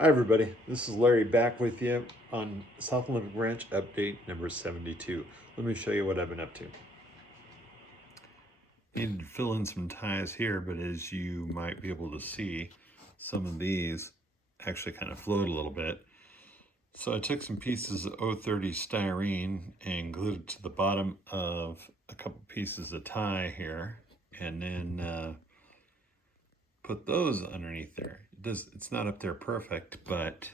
Hi everybody, this is Larry back with you on South Olympic Ranch update number 72. Let me show you what I've been up to. Needed to fill in some ties here, but as you might be able to see, some of these actually kind of float a little bit. So I took some pieces of 030 styrene and glued it to the bottom of a couple pieces of tie here, and then put those underneath there. It's not up there perfect, but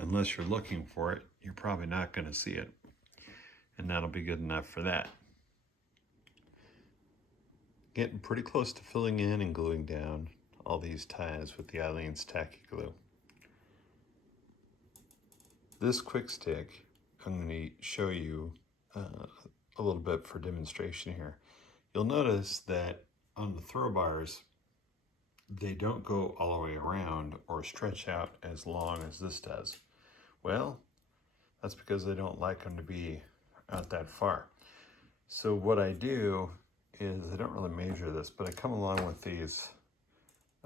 unless you're looking for it, you're probably not going to see it. And that'll be good enough for that. Getting pretty close to filling in and gluing down all these ties with the Aleene's tacky glue. This quick stick, I'm going to show you a little bit for demonstration here. You'll notice that on the throw bars, they don't go all the way around or stretch out as long as this does. Well, that's because they don't like them to be out that far. So what I do is, I don't really measure this, but I come along with these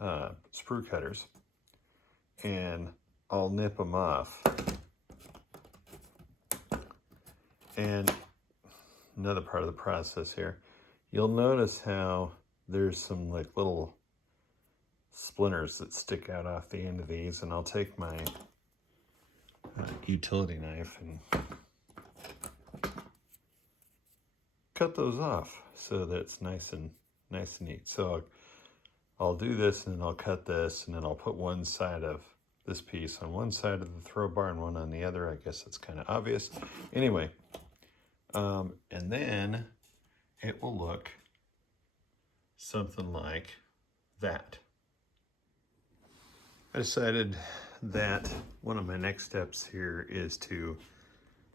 sprue cutters and I'll nip them off. And another part of the process here, you'll notice how there's some like little splinters that stick out off the end of these, and I'll take my utility knife and cut those off so that it's nice and neat. So I'll do this, and then I'll cut this, and then I'll put one side of this piece on one side of the throw bar and one on the other. I guess it's kind of obvious. Anyway, and then it will look something like that. I decided that one of my next steps here is to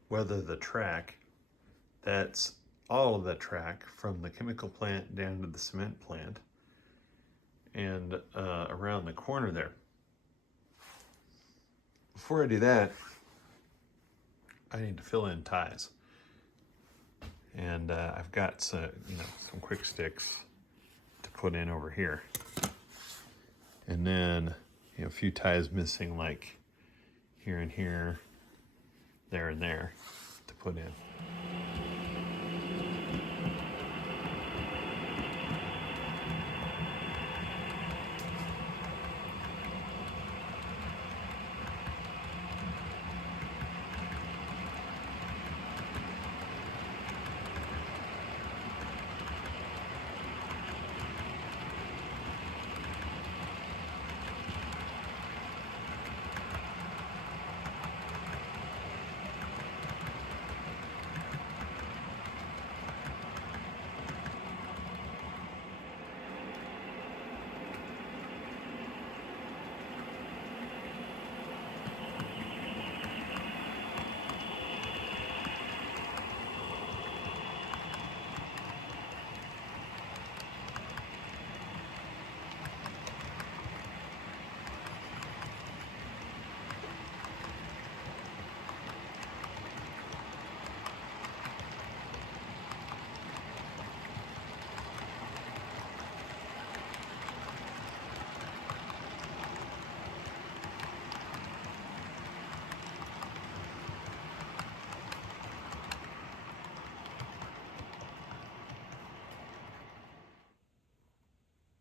weather the track. That's all of the track from the chemical plant down to the cement plant and around the corner there. Before I do that, I need to fill in ties. And I've got some quick sticks to put in over here. And then a few ties missing, like here and here, there and there, to put in.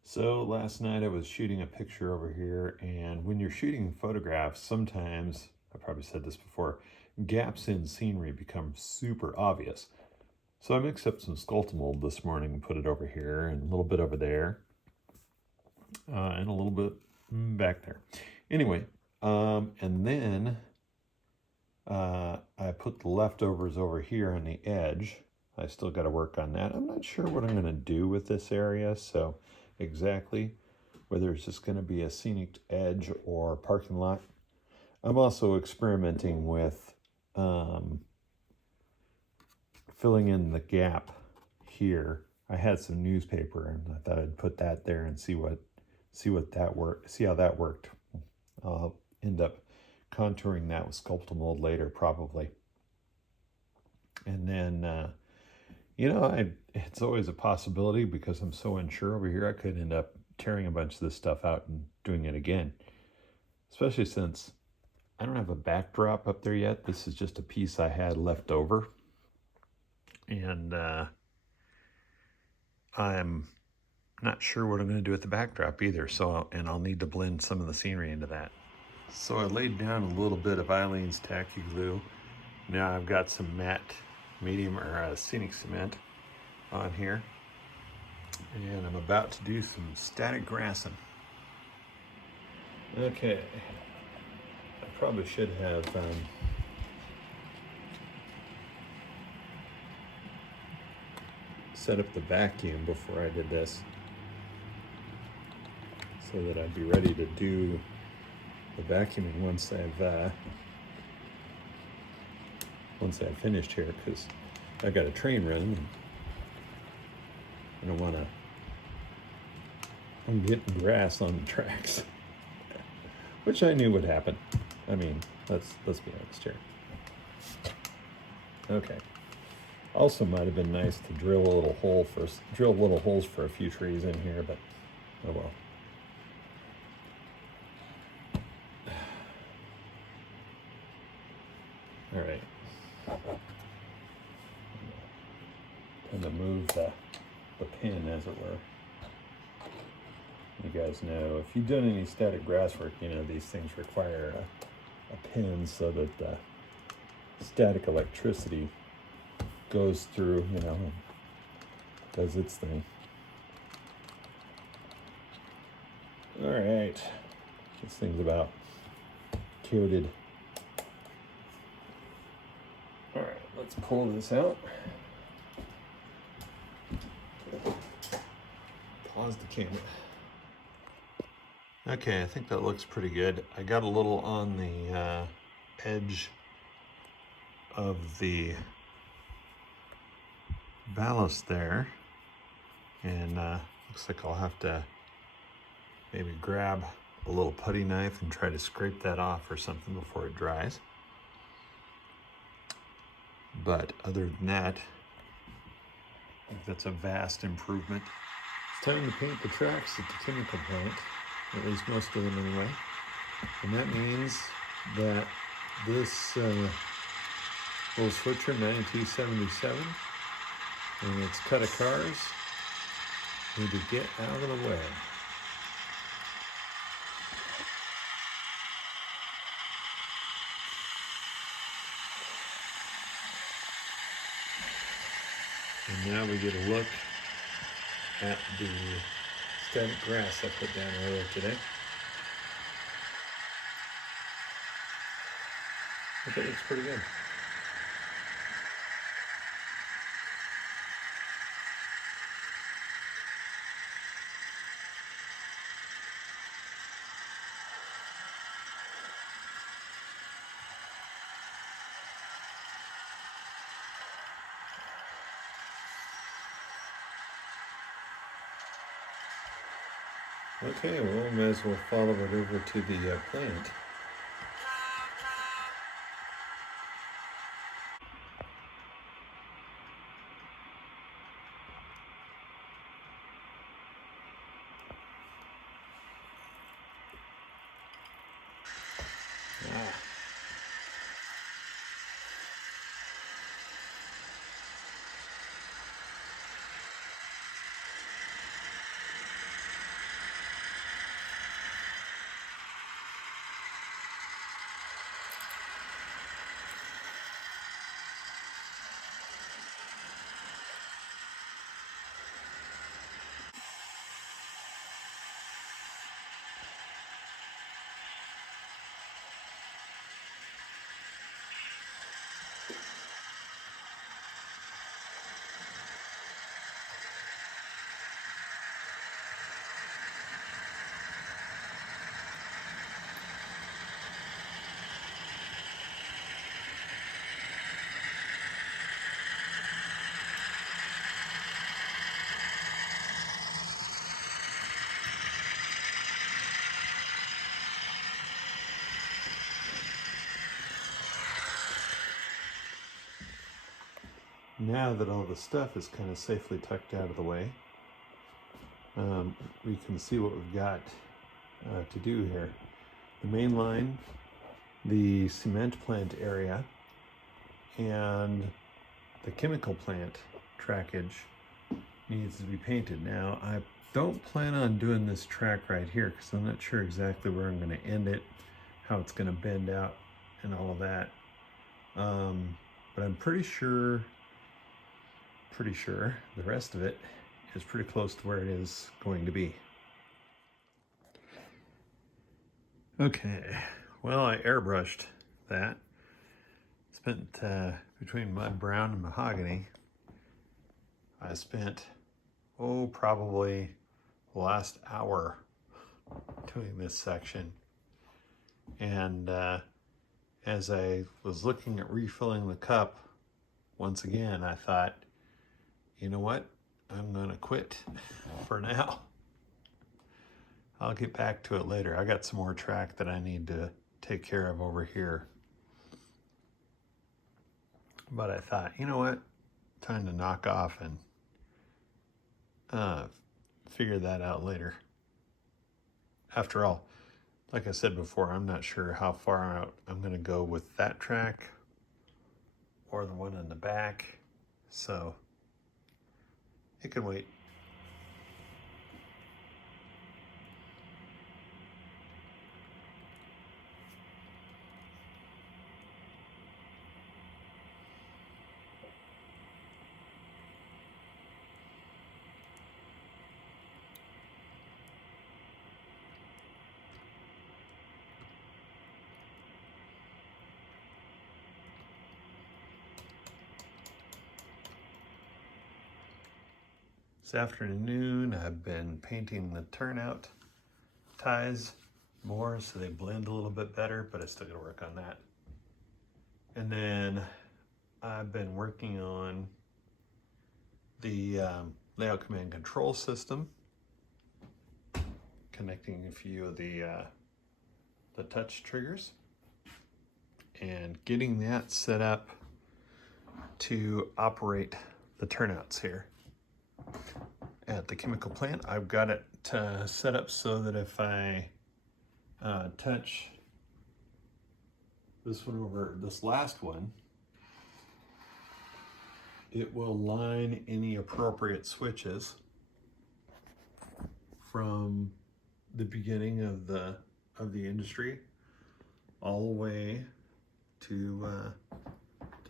So last night I was shooting a picture over here, and when you're shooting photographs, sometimes, I probably said this before, gaps in scenery become super obvious. So I mixed up some Sculptamold this morning and put it over here, and a little bit over there, and a little bit back there. Anyway, and then I put the leftovers over here on the edge. I still got to work on that. I'm not sure what I'm going to do with this area, so exactly whether it's just going to be a scenic edge or parking lot. I'm also experimenting with filling in the gap here. I had some newspaper and I thought I'd put that there and see how that worked. I'll end up contouring that with Sculptamold later, probably. And then it's always a possibility, because I'm so unsure over here, I could end up tearing a bunch of this stuff out and doing it again. Especially since I don't have a backdrop up there yet. This is just a piece I had left over. And I'm not sure what I'm going to do with the backdrop either. And I'll need to blend some of the scenery into that. So I laid down a little bit of Eileen's tacky glue. Now I've got some matte medium or scenic cement on here. And I'm about to do some static grassing. Okay. I probably should have set up the vacuum before I did this, so that I'd be ready to do the vacuuming once I've finished here, because I've got a train running and I don't want to. I'm getting grass on the tracks, which I knew would happen. I mean, let's be honest here. Okay. Also, might have been nice to drill little holes for a few trees in here, but oh well. All right. Time to move the pin, as it were. You guys know, if you've done any static grass work, you know these things require a pin so that the static electricity goes through, you know, and does its thing. All right, this thing's about coated. All right, let's pull this out. Pause the camera. Okay, I think that looks pretty good. I got a little on the edge of the ballast there, and looks like I'll have to maybe grab a little putty knife and try to scrape that off or something before it dries. But other than that, I think that's a vast improvement. It's time to paint the tracks at the chemical plant, at least most of them anyway. And that means that this little switcher 9277 and its cut of cars need to get out of the way. And now we get a look at the static grass I put down earlier today. I think it looks pretty good. Okay, well, may as well follow it over to the plant. Now that all the stuff is kind of safely tucked out of the way, we can see what we've got to do here. The main line the cement plant area and the chemical plant trackage needs to be painted. Now, I don't plan on doing this track right here because I'm not sure exactly where I'm going to end it, how it's going to bend out and all of that. But I'm pretty sure the rest of it is pretty close to where it is going to be. Okay, well, I airbrushed that. Spent between mud brown and mahogany, I spent probably the last hour doing this section. And as I was looking at refilling the cup, once again I thought, you know what, I'm gonna quit for now. I'll get back to it later. I got some more track that I need to take care of over here. But I thought, you know what, time to knock off and figure that out later. After all, like I said before, I'm not sure how far out I'm going to go with that track or the one in the back, so it can wait. This afternoon I've been painting the turnout ties more so they blend a little bit better, but I still gotta work on that. And then I've been working on the layout command control system, connecting a few of the touch triggers and getting that set up to operate the turnouts here. At the chemical plant, I've got it set up so that if I touch this one over this last one, it will line any appropriate switches from the beginning of the industry all the way to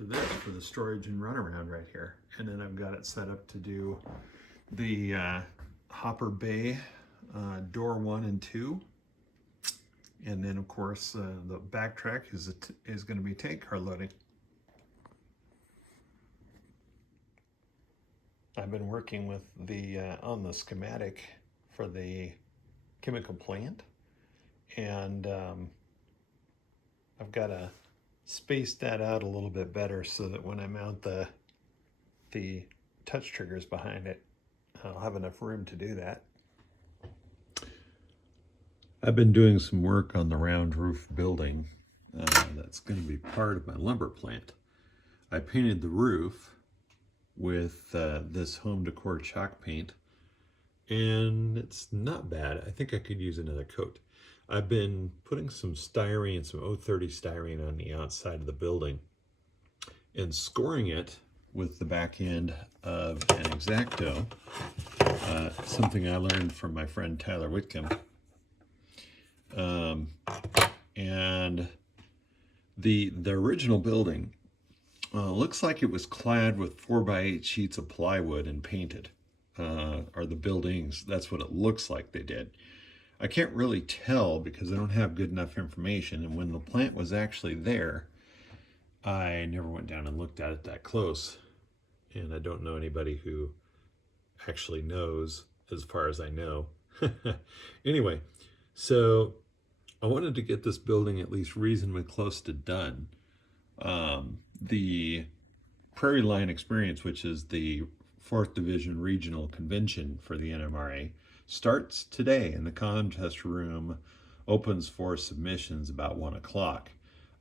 this for the storage and runaround right here. And then I've got it set up to do the hopper bay door 1 and 2, and then of course the backtrack is going to be tank car loading. I've been working with the on the schematic for the chemical plant, and I've got to space that out a little bit better so that when I mount the touch triggers behind it, I'll have enough room to do that. I've been doing some work on the round roof building that's going to be part of my lumber plant. I painted the roof with this home decor chalk paint, and it's not bad. I think I could use another coat. I've been putting some styrene, some 030 styrene on the outside of the building and scoring it with the back end of an X-Acto, something I learned from my friend Tyler Whitcomb. And the original building looks like it was clad with 4x8 sheets of plywood and painted, or the buildings, that's what it looks like they did. I can't really tell because I don't have good enough information, and when the plant was actually there, I never went down and looked at it that close, and I don't know anybody who actually knows, as far as I know. Anyway, so I wanted to get this building at least reasonably close to done. The Prairie Line Experience, which is the 4th Division Regional Convention for the NMRA, starts today, and the contest room opens for submissions about 1 o'clock.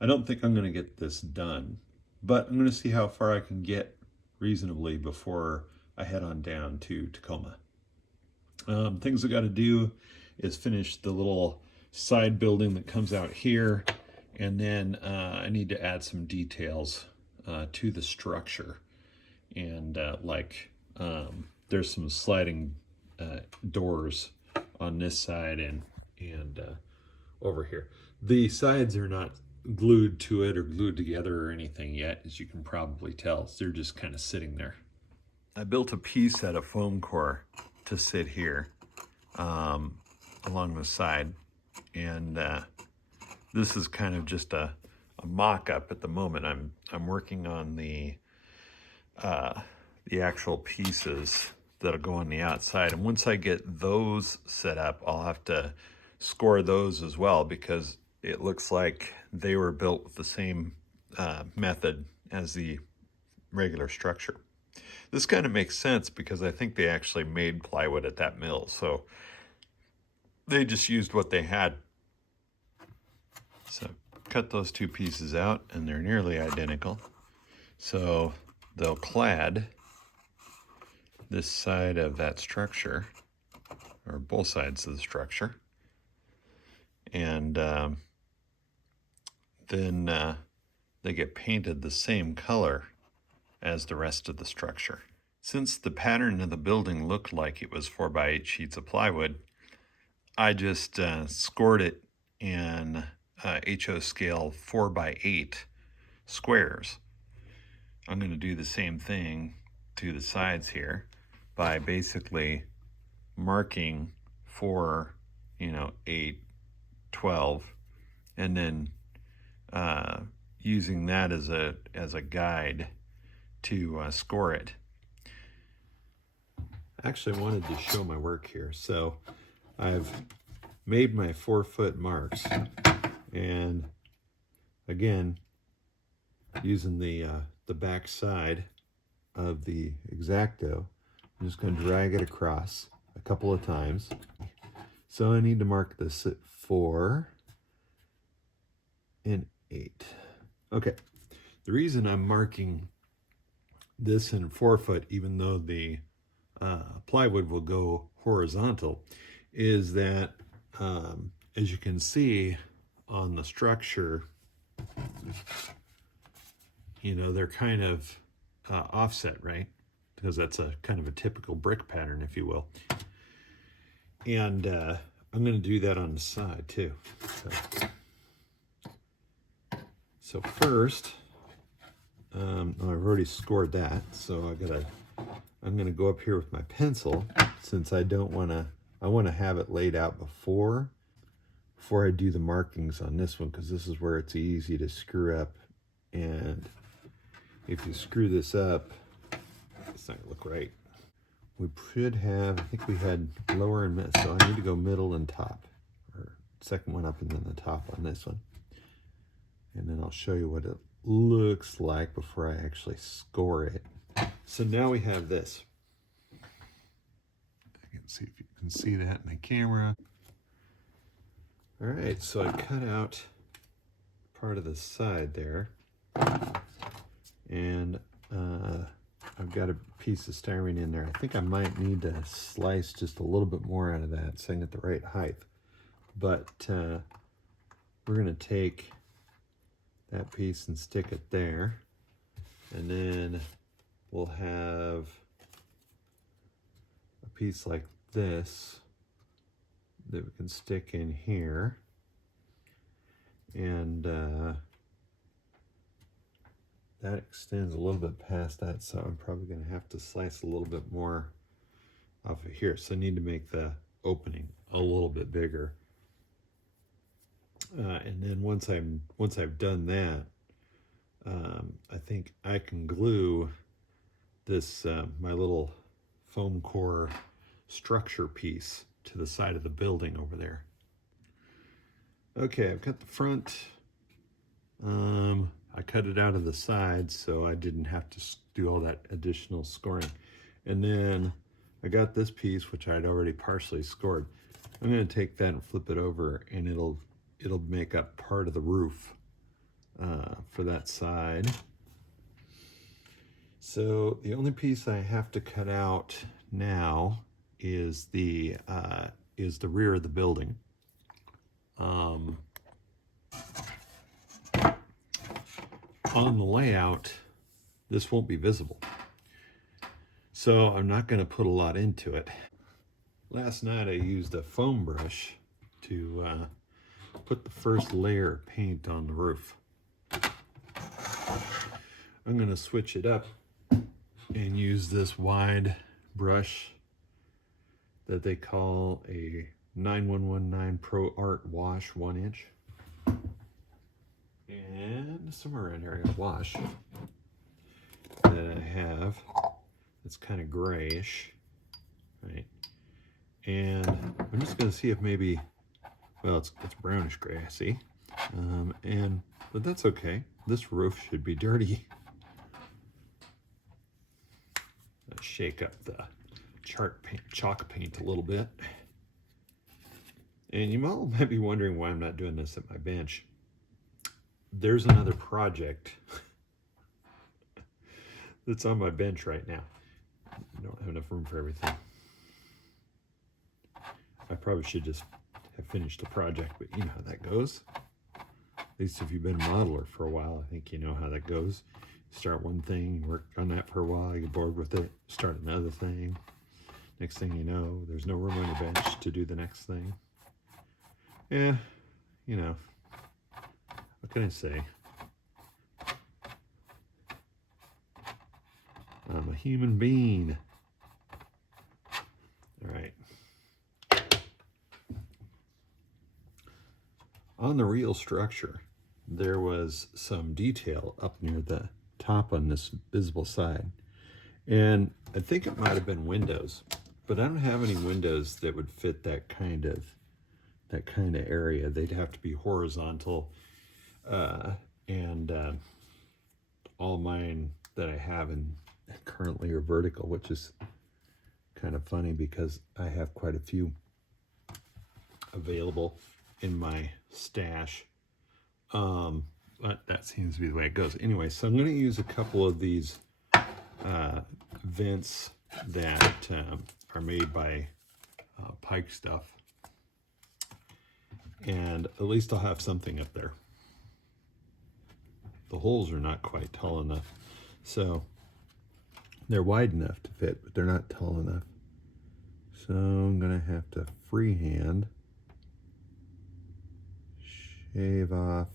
I don't think I'm going to get this done, but I'm going to see how far I can get reasonably before I head on down to Tacoma. Things I got to do is finish the little side building that comes out here And then I need to add some details to the structure. And there's some sliding doors on this side and over here. The sides are not glued to it or glued together or anything yet, as you can probably tell. So they're just kind of sitting there. I built a piece out of foam core to sit here along the side, and this is kind of just a mock-up at the moment. I'm working on the actual pieces that'll go on the outside, and once I get those set up, I'll have to score those as well, because it looks like they were built with the same method as the regular structure. This kind of makes sense because I think they actually made plywood at that mill, so they just used what they had. So cut those two pieces out, and they're nearly identical. So they'll clad this side of that structure, or both sides of the structure, and then they get painted the same color as the rest of the structure. Since the pattern of the building looked like it was 4x8 sheets of plywood, I just scored it in HO scale 4x8 squares. I'm going to do the same thing to the sides here by basically marking 4, 8, 12, and then using that as a guide to score it. I actually wanted to show my work here, so I've made my 4-foot marks, and again, using the back side of the X-Acto, I'm just going to drag it across a couple of times. So I need to mark this at 4 and 8. Okay, the reason I'm marking this in 4 foot, even though the plywood will go horizontal, is that as you can see on the structure, they're kind of offset, right? Because that's a kind of a typical brick pattern, if you will. And I'm going to do that on the side too. So first, I've already scored that, so I'm going to go up here with my pencil, since I want to have it laid out before I do the markings on this one, because this is where it's easy to screw up, and if you screw this up, it's not going to look right. We should have, I think we had lower and middle, so I need to go middle and top, or second one up and then the top on this one. And then I'll show you what it looks like before I actually score it. So now we have this. I can see if you can see that in the camera. All right, so I cut out part of the side there, and I've got a piece of styrene in there. I think I might need to slice just a little bit more out of that so I can get the right height. But we're going to take that piece and stick it there, and then we'll have a piece like this that we can stick in here, and that extends a little bit past that, so I'm probably going to have to slice a little bit more off of here. So I need to make the opening a little bit bigger. And then once I've done that, I think I can glue this my little foam core structure piece to the side of the building over there. Okay, I've got the front. I cut it out of the sides, so I didn't have to do all that additional scoring. And then I got this piece, which I'd already partially scored. I'm going to take that and flip it over, and it'll make up part of the roof for that side. So the only piece I have to cut out now is the rear of the building. on the layout, this won't be visible. So I'm not going to put a lot into it. Last night I used a foam brush to put the first layer of paint on the roof. I'm going to switch it up and use this wide brush that they call a 9119 Pro Art Wash 1-inch. And somewhere around here I got a wash that I have. It's kind of grayish, right? And I'm just going to see if maybe, well, it's brownish gray, I see. But that's okay. This roof should be dirty. Let's shake up the chalk paint a little bit. And you all might be wondering why I'm not doing this at my bench. There's another project that's on my bench right now. I don't have enough room for everything. I probably should just have finished the project, but you know how that goes. At least if you've been a modeler for a while, I think you know how that goes. You start one thing, you work on that for a while, you get bored with it, start another thing. Next thing you know, there's no room on your bench to do the next thing. Yeah, you know, what can I say? I'm a human being. All right. On the real structure, there was some detail up near the top on this visible side. And I think it might have been windows, but I don't have any windows that would fit that kind of area. They'd have to be horizontal, and all mine that I have currently are vertical, which is kind of funny because I have quite a few available in my stash. But that seems to be the way it goes. Anyway, so I'm going to use a couple of these vents that are made by Pike Stuff. And at least I'll have something up there. The holes are not quite tall enough. So they're wide enough to fit, but they're not tall enough. So I'm going to have to freehand shave off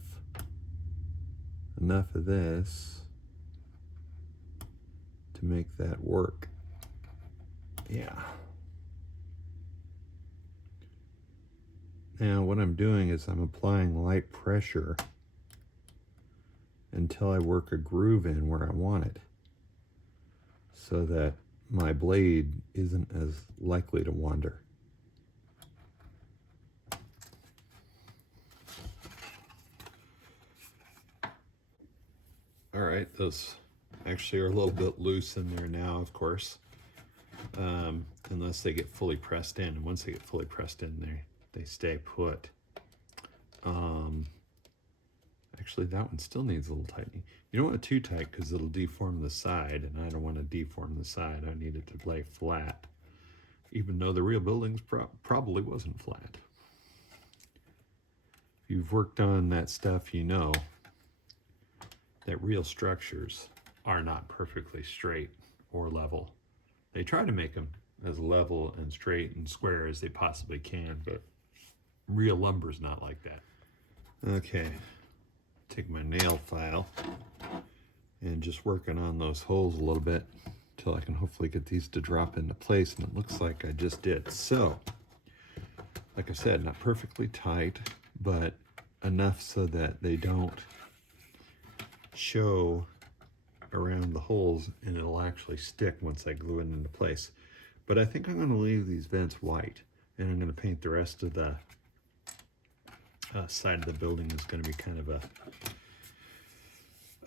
enough of this to make that work. Yeah. Now what I'm doing is I'm applying light pressure until I work a groove in where I want it, so that my blade isn't as likely to wander. All right, those actually are a little bit loose in there now, of course, unless they get fully pressed in. And once they get fully pressed in, they stay put. Actually, that one still needs a little tightening. You don't want it too tight because it'll deform the side, and I don't want to deform the side. I need it to lay flat, even though the real building's probably wasn't flat. If you've worked on that stuff, you know that real structures are not perfectly straight or level. They try to make them as level and straight and square as they possibly can, but real lumber's not like that. Okay, take my nail file and just working on those holes a little bit until I can hopefully get these to drop into place, and it looks like I just did. So, like I said, not perfectly tight, but enough so that they don't show around the holes, and it'll actually stick once I glue it into place. But I think I'm going to leave these vents white, and I'm going to paint the rest of the side of the building is going to be kind of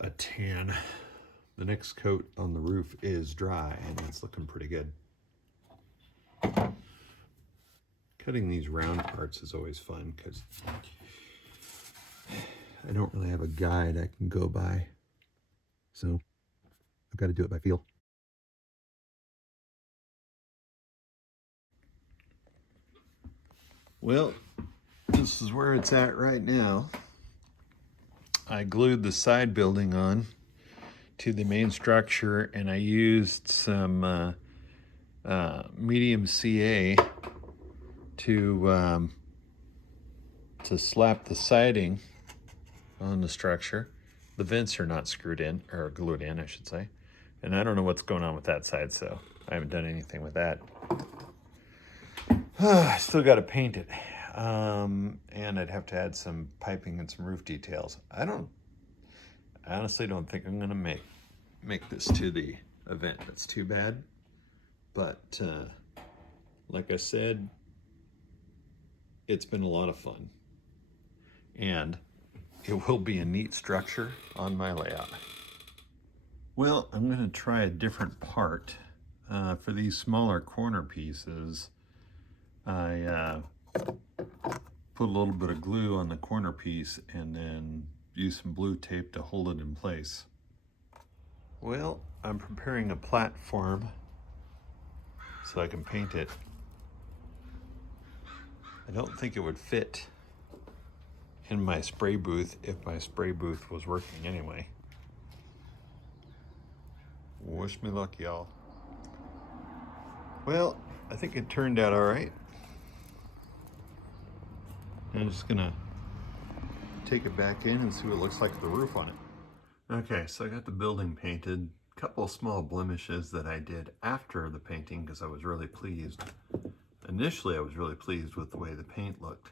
a tan. The next coat on the roof is dry, and it's looking pretty good. Cutting these round parts is always fun because I don't really have a guide I can go by, so I've got to do it by feel. Well, this is where it's at right now. I glued the side building on to the main structure, and I used some medium CA to slap the siding on the structure. The vents are not screwed in, or glued in, I should say. And I don't know what's going on with that side, so I haven't done anything with that. I still got to paint it. And I'd have to add some piping and some roof details. I honestly don't think I'm going to make this to the event. That's too bad. But like I said, it's been a lot of fun. And it will be a neat structure on my layout. Well, I'm going to try a different part. For these smaller corner pieces, I put a little bit of glue on the corner piece and then use some blue tape to hold it in place. Well, I'm preparing a platform so I can paint it. I don't think it would fit in my spray booth if my spray booth was working anyway. Wish me luck, y'all. Well, I think it turned out all right. I'm just gonna take it back in and see what it looks like with the roof on it. Okay, so I got the building painted. A couple of small blemishes that I did after the painting because I was really pleased. Initially, I was really pleased with the way the paint looked,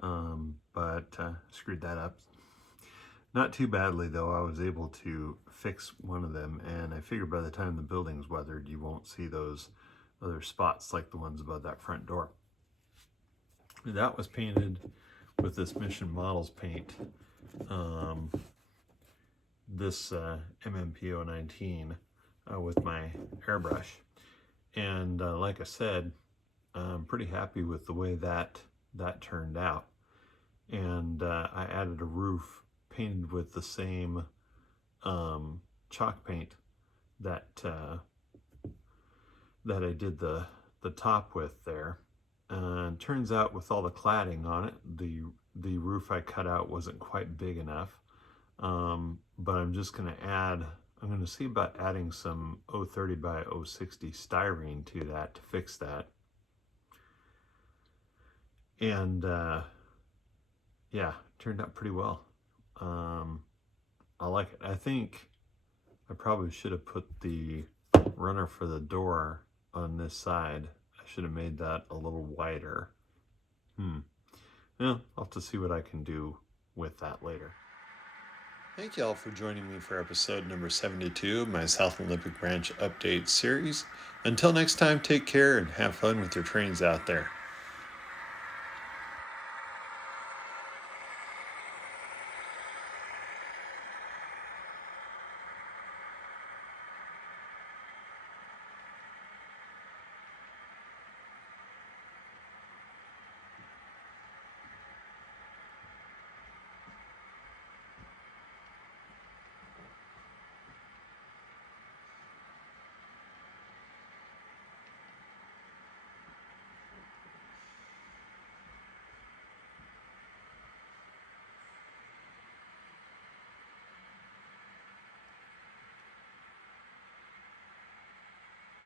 but screwed that up. Not too badly though. I was able to fix one of them, and I figured by the time the building's weathered, you won't see those other spots like the ones above that front door. That was painted with this Mission Models paint, this MMP019 with my airbrush. And like I said, I'm pretty happy with the way that turned out. And I added a roof painted with the same chalk paint that I did the top with there. Turns out with all the cladding on it, the roof I cut out wasn't quite big enough. But I'm just going to see about adding some 030 by 060 styrene to that to fix that. And yeah, turned out pretty well. I like it. I think I probably should have put the runner for the door on this side. I should have made that a little wider. Yeah, I'll have to see what I can do with that later. Thank you all for joining me for episode number 72 of my South Olympic Branch Update series. Until next time, take care and have fun with your trains out there.